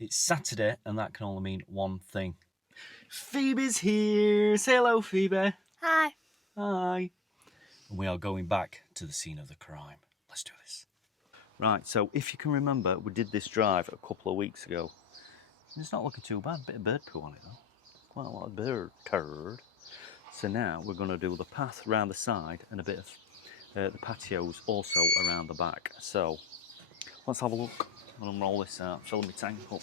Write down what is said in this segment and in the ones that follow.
It's Saturday, and that can only mean one thing. Phoebe's here. Say hello, Phoebe. Hi. Hi. And we are going back to the scene of the crime. Let's do this. Right, so if you can remember, we did this drive a couple of weeks ago. It's not looking too bad. Bit of bird poo on it, though. Quite a lot of bird turd. So now we're going to do the path around the side and a bit of the patios also around the back. So let's have a look. I'm going to roll this out, fill my tank up.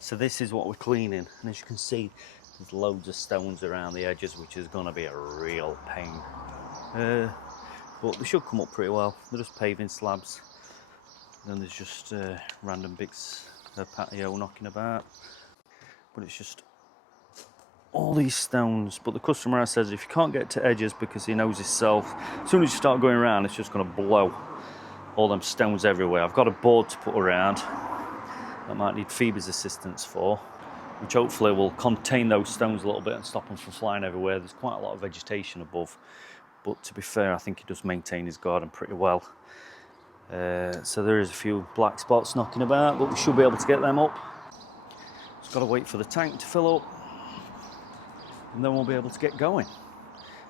So this is what we're cleaning, and as you can see, there's loads of stones around the edges, which is going to be a real pain. But they should come up pretty well. They're just paving slabs. Then there's just random bits of patio knocking about. But it's just all these stones. But the customer says if you can't get to edges because he knows himself, as soon as you start going around, it's just going to blow all them stones everywhere. I've got a board to put around. I might need Phoebe's assistance for, which hopefully will contain those stones a little bit and stop them from flying everywhere. There's quite a lot of vegetation above, but to be fair, I think he does maintain his garden pretty well. So there is a few black spots knocking about, but we should be able to get them up. Just got to wait for the tank to fill up, and then we'll be able to get going.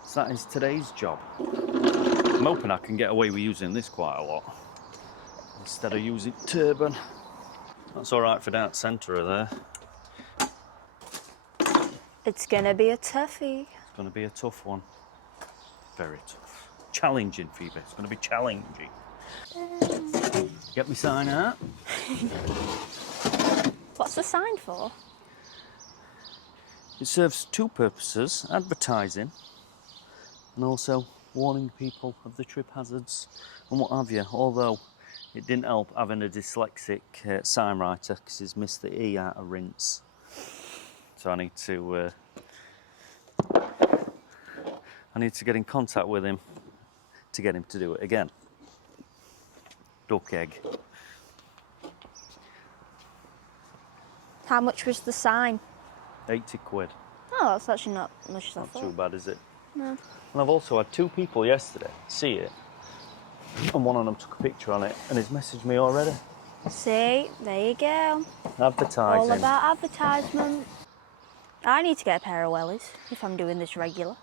So that is today's job. I'm hoping I can get away with using this quite a lot, instead of using turban. That's all right for down the centre of there. It's gonna be a toughie. It's gonna be a tough one. Very tough. Challenging, Phoebe. It's gonna be challenging. Get me sign out. What's the sign for? It serves two purposes: advertising, and also warning people of the trip hazards and what have you. Although it didn't help having a dyslexic sign writer because he's missed the E out of rinse. So I need to get in contact with him to get him to do it again. Duck egg. How much was the sign? 80 quid. Oh, that's actually not much as I Not thought. too bad, is it? No. And I've also had two people yesterday see it, and one of them took a picture on it and he's messaged me already. See, there you go. Advertising. All about advertisement. I need to get a pair of wellies if I'm doing this regular.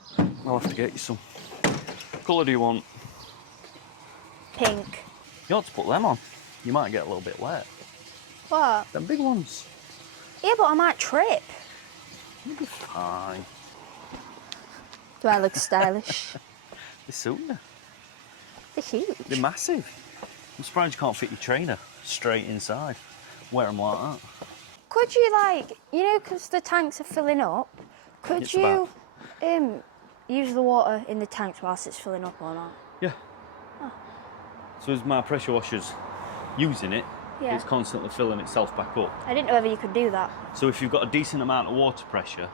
I'll have to get you some. What colour do you want? Pink. You ought to put them on. You might get a little bit wet. What? Them big ones. Yeah, but I might trip. You'll be fine. Do I look stylish? They suit you. They're huge. They're massive. I'm surprised you can't fit your trainer straight inside. Wear them like that. Could you, like, you know, because the tanks are filling up, could It's you use the water in the tanks whilst it's filling up or not? Yeah. Oh. So as my pressure washer's using it, Yeah. it's constantly filling itself back up. I didn't know whether you could do that. So if you've got a decent amount of water pressure,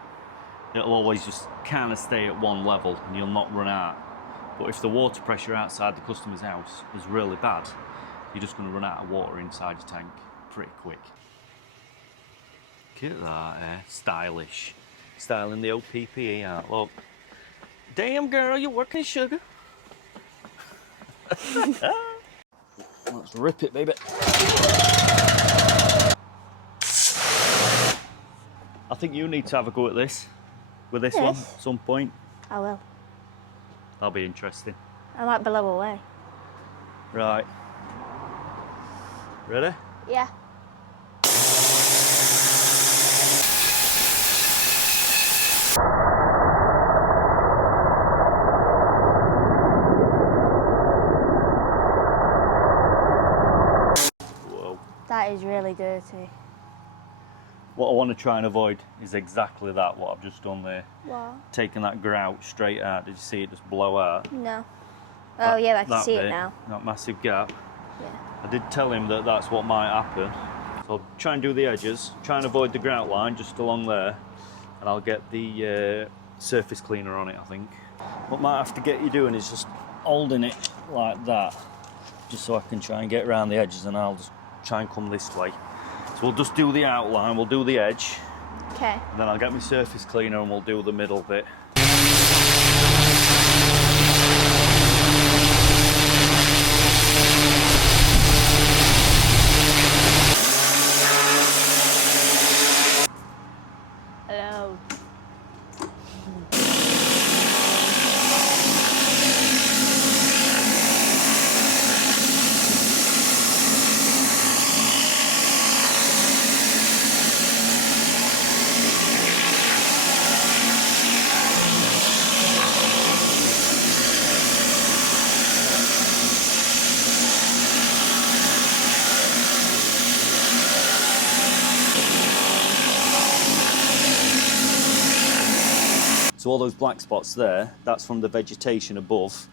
it'll always just kind of stay at one level and you'll not run out. But if the water pressure outside the customer's house is really bad, you're just going to run out of water inside your tank pretty quick. Look at that, eh? Stylish. Styling the OPPE out, look. Damn girl, you're working sugar. Let's rip it, baby. I think you need to have a go at this, with this one, Yes. at some point. I will. That'll be interesting. I might blow away. Right. Ready? Yeah. Whoa. That is really dirty. What I want to try and avoid is exactly that, what I've just done there. What? Taking that grout straight out. Did you see it just blow out? No. Oh, yeah, I can That see bit, it now. That massive gap. Yeah. I did tell him that that's what might happen. So I'll try and do the edges, try and avoid the grout line just along there, and I'll get the surface cleaner on it, I think. What might have to get you doing is just holding it like that, just so I can try and get around the edges, and I'll just try and come this way. So we'll just do the outline, we'll do the edge, Okay. and then I'll get my surface cleaner and we'll do the middle bit. So all those black spots there, that's from the vegetation above.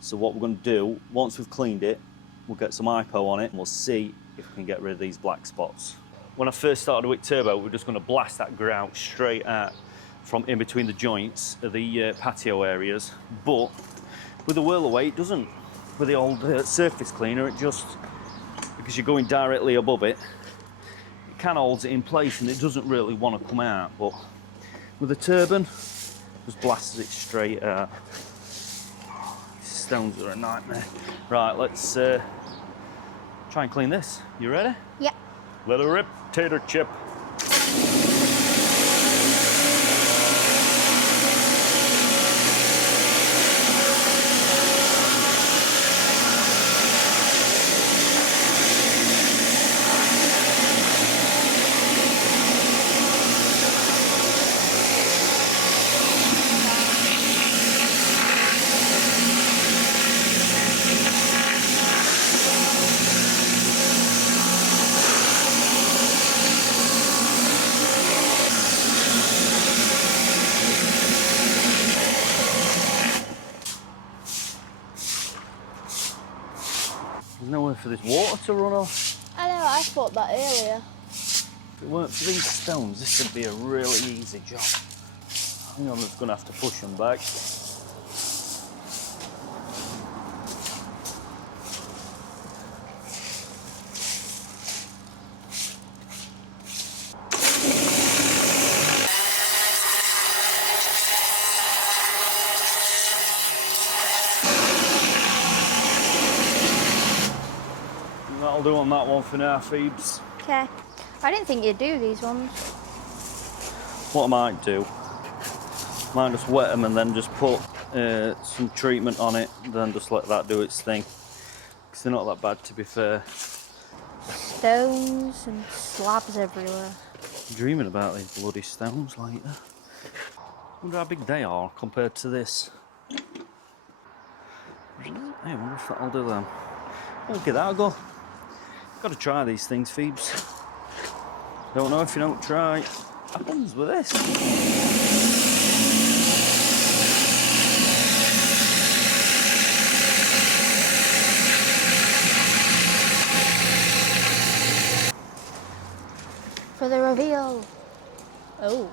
So what we're going to do, once we've cleaned it, we'll get some hypo on it and we'll see if we can get rid of these black spots. When I first started with turbo, we're just going to blast that grout straight out from in between the joints of the patio areas. But with the whirl away, it doesn't. With the old surface cleaner, it just, because you're going directly above it, it kind of holds it in place and it doesn't really want to come out. But with the turbine, just blasts it straight out. Stones are a nightmare. Right, let's try and clean this. You ready? Yeah. Let her rip, tater chip. There's nowhere for this water to run off. I know, I thought that earlier. If it weren't for these stones, this would be a really easy job. I think I'm just going to have to push them back. That'll do on that one for now, Phoebes. Okay. I didn't think you'd do these ones. What I might do, might just wet them and then just put some treatment on it, then just let that do its thing. Because they're not that bad, to be fair. Stones and slabs everywhere. I'm dreaming about these bloody stones later. Wonder how big they are compared to this. Hey, I wonder if that'll do them. Oh, look at that, I'll go. Got to try these things, Phoebes. Don't know if you don't try. What happens with this? For the reveal. Oh.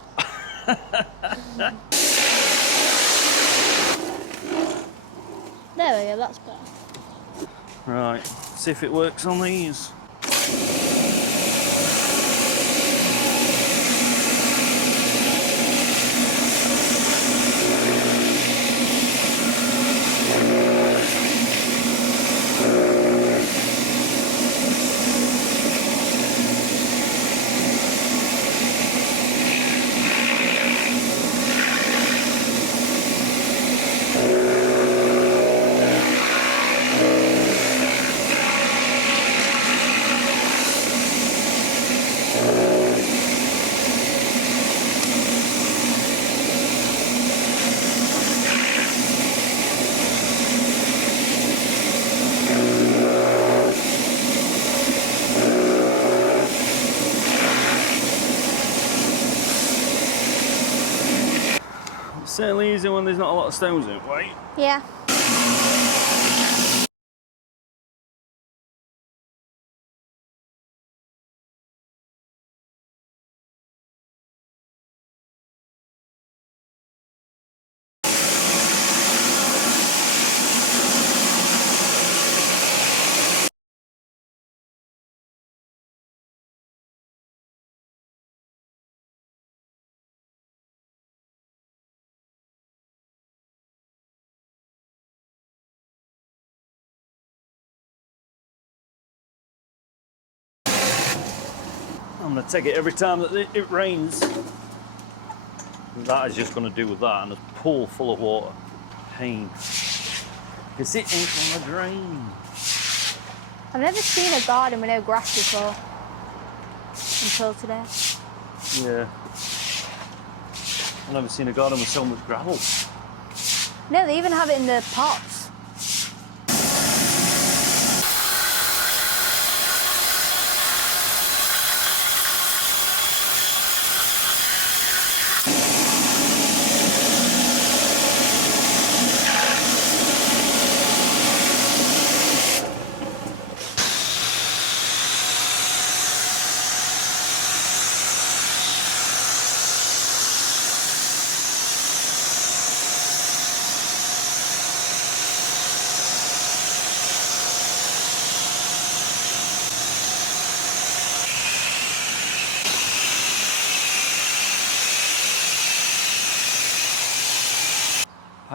There we go, that's better. Right, see if it works on these. Certainly easy when there's not a lot of stones in it, right? Yeah. I'm going to take it every time that it rains. That is just going to do with that, and a pool full of water. Pain. Because it ain't from the drain. I've never seen a garden with no grass before. Until today. Yeah. I've never seen a garden with so much gravel. No, they even have it in the pots.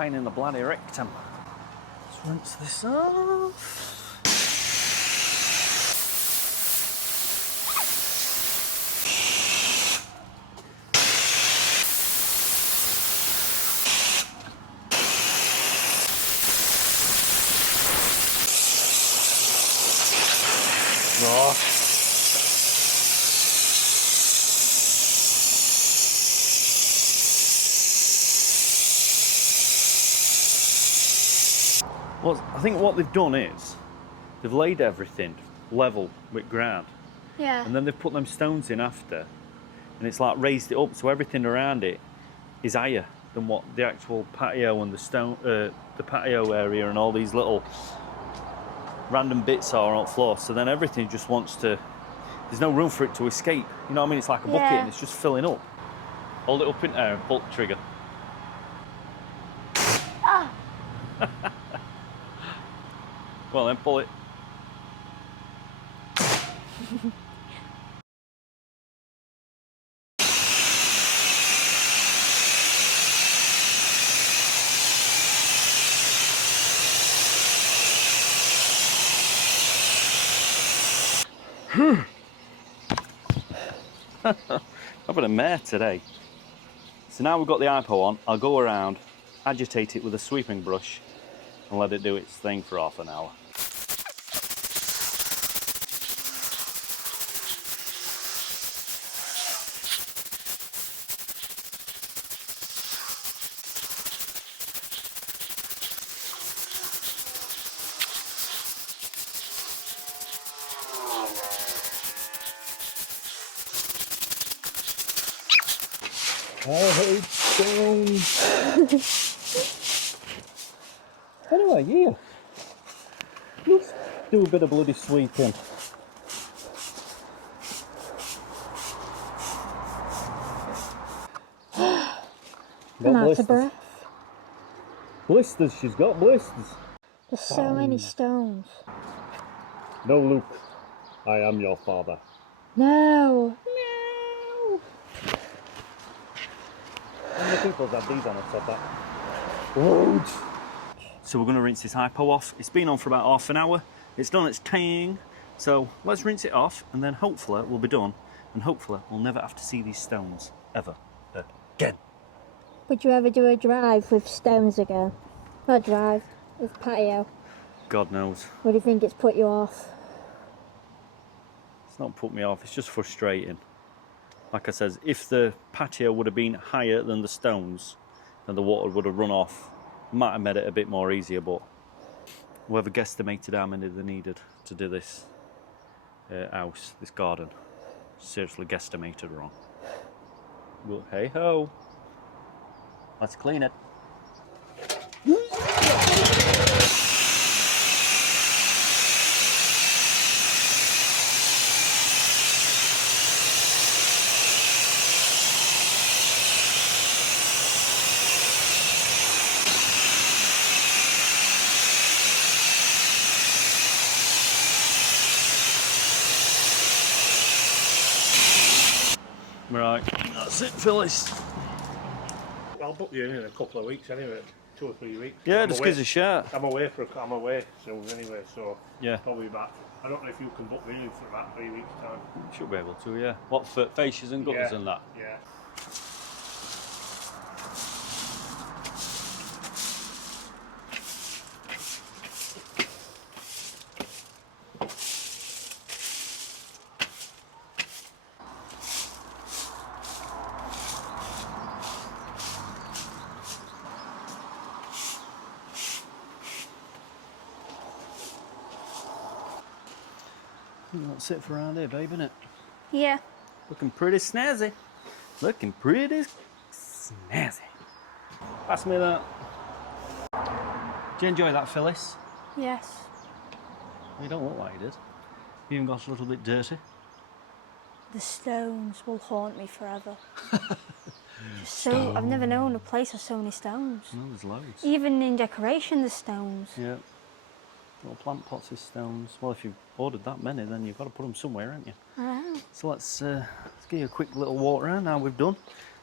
flying in the bloody rectum. Let's rinse this off. Oh. Well, I think what they've done is they've laid everything level with ground. Yeah. And then they've put them stones in after, and it's like raised it up so everything around it is higher than what the actual patio and the patio area and all these little random bits are on the floor. So then everything just wants to. There's no room for it to escape. You know what I mean? It's like a bucket and it's just filling up. Hold it up in there and pull the trigger. Ah. Go on then, pull it. I've had a mare today. So now we've got the hypo on, I'll go around, agitate it with a sweeping brush and let it do its thing for half an hour. I hate stones. Anyway, yeah. Let's do a bit of bloody sweeping. I'm out of breath. Blisters, she's got blisters. There's so many stones. No, Luke. I am your father. No. No. How many people have these on and said that? Loads. So we're going to rinse this hypo off. It's been on for about half an hour. It's done its ting. So let's rinse it off and then hopefully we'll be done. And hopefully we'll never have to see these stones ever again. Would you ever do a drive with stones again? Not a drive, with patio. God knows. What do you think it's put you off? It's not put me off, it's just frustrating. Like I said, if the patio would have been higher than the stones, then the water would have run off. Might have made it a bit more easier, but whoever guesstimated how many they needed to do this house, this garden, seriously guesstimated wrong. But hey ho, let's clean it. Right, that's it, Phyllis. I'll book you in a couple of weeks anyway, 2 or 3 weeks. Yeah, just gives a shout. I'm away soon anyway, so Yeah. probably back. I don't know if you can book me in for about 3 weeks time. Should be able to, yeah. What, for facias and gutters and that? Yeah. That's it for around here, babe, innit? Yeah. Looking pretty snazzy. Looking pretty snazzy. Pass me that. Did you enjoy that, Phyllis? Yes. You don't look like you did. You even got a little bit dirty. The stones will haunt me forever. I've never known a place with so many stones. No, there's loads. Even in decoration, there's stones. Yeah. Little plant pots with stones. Well, if you've ordered that many, then you've got to put them somewhere, haven't you? I know. So let's give you a quick little walk around now we've done.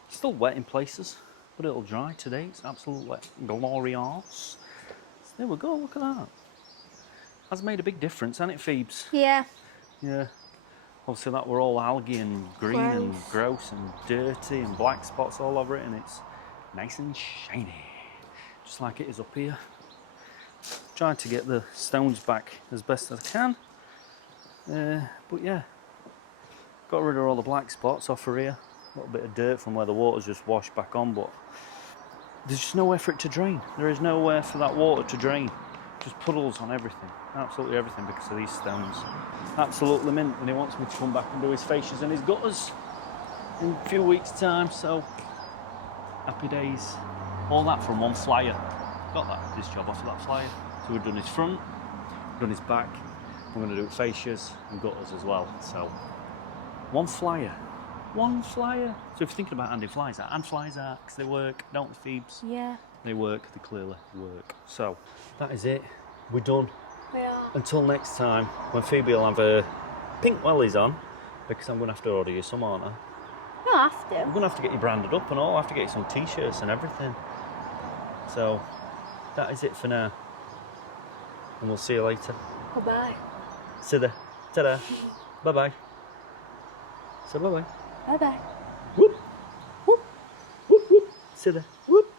It's still wet in places, but it'll dry today. It's absolutely glorious. So there we go, look at that. That's made a big difference, hasn't it, Phoebes? Yeah. Yeah. Obviously that were all algae and green and gross and dirty and black spots all over it, and it's nice and shiny, just like it is up here. Trying to get the stones back as best as I can, but yeah, got rid of all the black spots off of here. A little bit of dirt from where the water's just washed back on, but there's just nowhere for it to drain. There is nowhere for that water to drain. Just puddles on everything, absolutely everything, because of these stones. Absolutely mint, and he wants me to come back and do his fascias and his gutters in a few weeks' time, so happy days. All that from one flyer. Got this job off of that flyer. So we've done his front, done his back, we're going to do fascias and gutters as well. So one flyer. So if you're thinking about handing flies out, hand flies out, because they work, don't the Phoebes? Yeah. They work, they clearly work. So that is it, we're done. We are. Until next time, when Phoebe will have her pink wellies on, because I'm going to have to order you some, aren't I? You don't have to. I'm going to have to get you branded up and all. I have to get you some t-shirts and everything. So that is it for now. And we'll see you later. Bye-bye. See you there. Ta-da. Bye-bye. Say bye-bye. Bye-bye. Whoop. Whoop. Whoop, whoop. See you there. Whoop.